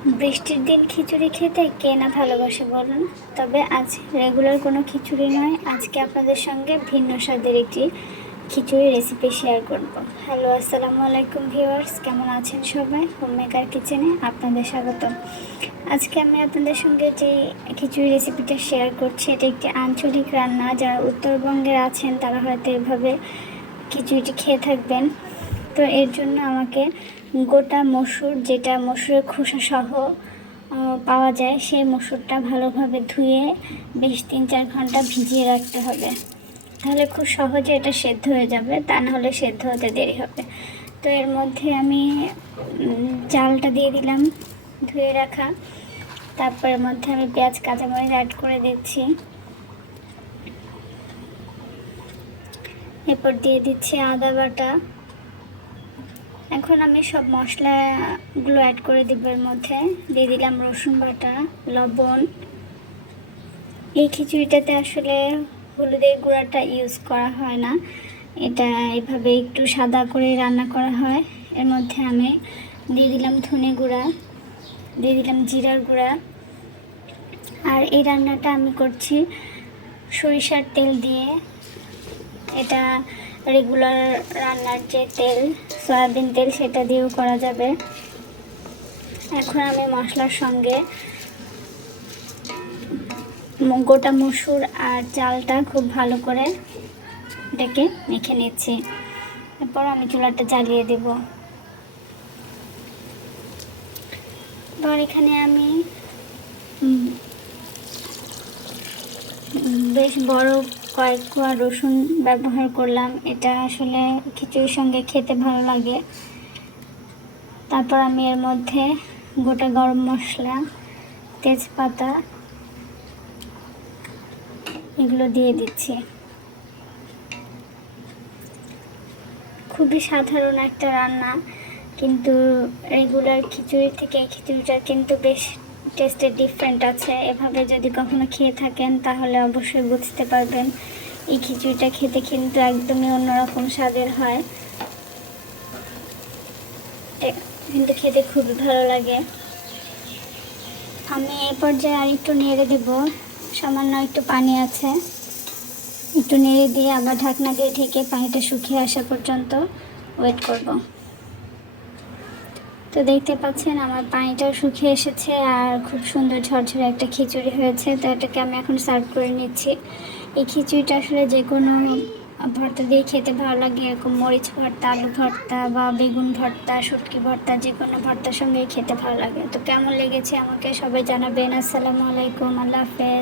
বৃষ্টির দিন খিচুড়ি খেতে কে না ভালোবাসে বলুন। তবে আজ রেগুলার কোনো খিচুড়ি নয়, আজকে আপনাদের সঙ্গে ভিন্ন স্বাদের একটি খিচুড়ি রেসিপি শেয়ার করব। হ্যালো, আসসালামু আলাইকুম ভিউয়ার্স, কেমন আছেন সবাই? হোমমেকার কিচেনে আপনাদের স্বাগত। আজকে আমি আপনাদের সঙ্গে যে খিচুড়ি রেসিপিটা শেয়ার করছি, এটা একটি আঞ্চলিক রান্না। যারা উত্তরবঙ্গের আছেন তারা হয়তো এভাবে খিচুড়িটি খেয়ে থাকবেন। তো এর জন্য আমাকে গোটা মসুর, যেটা মসুরের খোসা সহ পাওয়া যায়, সেই মসুরটা ভালোভাবে ধুয়ে বেশ 3-4 ঘন্টা ভিজিয়ে রাখতে হবে। তাহলে খুব সহজে এটা সেদ্ধ হয়ে যাবে, তা নাহলে সেদ্ধ হতে দেরি হবে। তো এর মধ্যে আমি চালটা দিয়ে দিলাম ধুয়ে রাখা। তারপর এর মধ্যে আমি পেঁয়াজ কাঁচামরিচ অ্যাড করে দিচ্ছি। এরপর দিয়ে দিচ্ছি আদা বাটা। এখন আমি সব মশলাগুলো অ্যাড করে দিব। এর মধ্যে দিয়ে দিলাম রসুন বাটা, লবণ। এই খিচুড়িটাতে আসলে হলুদের গুঁড়াটা ইউজ করা হয় না, এটা এভাবে একটু সাদা করে রান্না করা হয়। এর মধ্যে আমি দিয়ে দিলাম ধনে গুঁড়া, দিয়ে দিলাম জিরার গুঁড়া। আর এই রান্নাটা আমি করছি সরিষার তেল দিয়ে। এটা রেগুলার রান্নার যে তেল, সয়াবিন তেল, সেটা দিয়েও করা যাবে। এখন আমি মশলার সঙ্গে গোটা মসুর আর চালটা খুব ভালো করে এটাকে মেখে নিচ্ছি। এরপর আমি চুলাটা জ্বালিয়ে দেব। এবার এখানে আমি বেশ বড় কয়েক কোয়া রসুন ব্যবহার করলাম, এটা আসলে খিচুড়ির সঙ্গে খেতে ভালো লাগে। তারপর আমি এর মধ্যে গোটা গরম মশলা, তেজপাতা এগুলো দিয়ে দিচ্ছি। খুবই সাধারণ একটা রান্না, কিন্তু রেগুলার খিচুড়ি থেকে এই খিচুড়িটার কিন্তু বেশ টেস্টের ডিফারেন্ট আছে। এভাবে যদি কখনো খেয়ে থাকেন তাহলে অবশ্যই বুঝতে পারবেন এই খিচুড়িটা খেতে কিন্তু একদমই অন্যরকম স্বাদের হয়, কিন্তু খেতে খুবই ভালো লাগে। আমি এই পর্যায়ে আর একটু নেড়ে দেব, সামান্য একটু পানি আছে, একটু নেড়ে দিয়ে আবার ঢাকনা দিয়ে ঢেকে পানিটা শুকিয়ে আসা পর্যন্ত ওয়েট করব। তো দেখতে পাচ্ছেন আমার পানিটাও শুকিয়ে এসেছে আর খুব সুন্দর ঝরঝরে একটা খিচুড়ি হয়েছে। তো এটাকে আমি এখন সার্ভ করে নিচ্ছি। এই খিচুড়িটা আসলে যে কোনো ভর্তা দিয়ে খেতে ভালো লাগে, এরকম মরিচ ভর্তা, আলু ভর্তা বা বেগুন ভর্তা, শুটকি ভর্তা, যে কোনো ভর্তার সঙ্গেই খেতে ভালো লাগে। তো কেমন লেগেছে আমাকে সবাই জানাবেন। আসসালামু আলাইকুম, আল্লাহ হাফেজ।